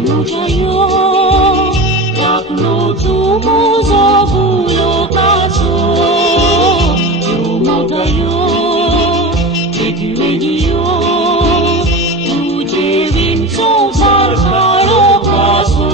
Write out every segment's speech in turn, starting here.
Mujayo, Yakno Tumozo Bulo Kaso, Yumogayo, Regiyo, Tuje Vinso Sarkaro Kaso.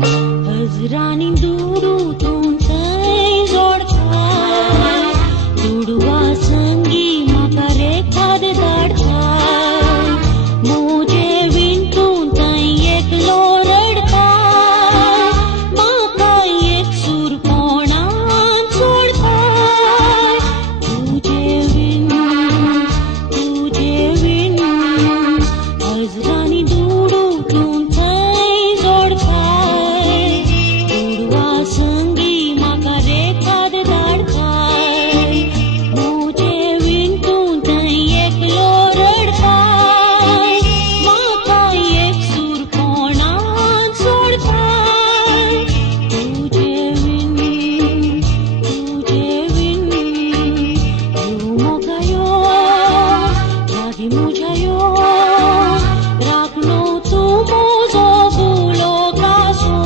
Hazranin duru tuntai zodkai, duduwa sangi makare khad dadkai, mujhe vintun tai eklo radkai, makai ek sur konan sodkai, tujhe vin, hazranin duru tuntai zodkai. संगी माकारे खाद दाड़खाय मुझे विंटून तई एकलो रड़खाय माका एक सुर कोणान सोडखाय तुझे win युमोगायो रागी मुझायो रागनो तू mojo Bulo कासो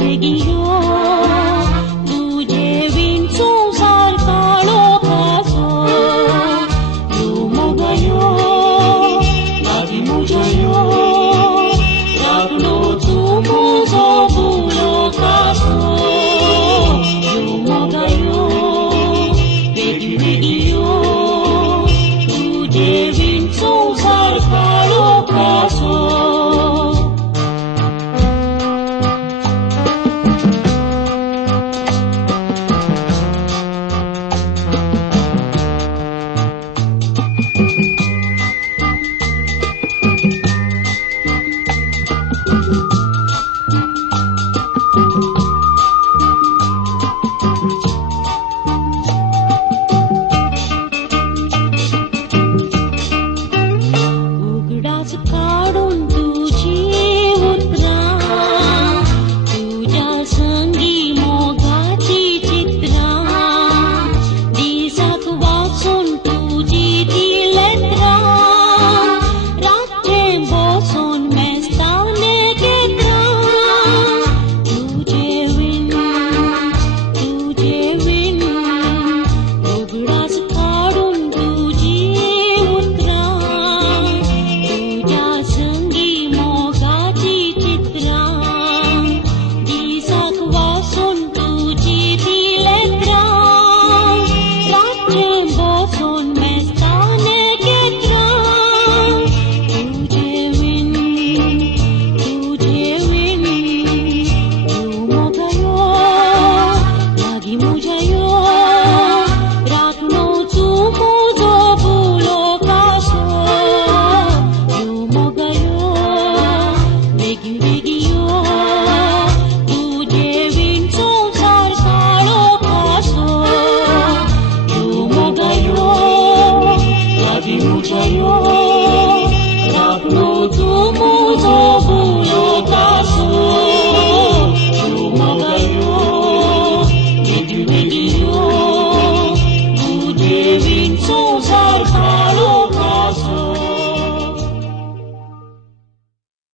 Regiyo, tuje vinso sarkalo kaso, yumogayo, nagi mujayo, ragno tumozo bulo kaso, yumogayo, regiyo, tuje vinso sarkalo kaso. उघडाच काढून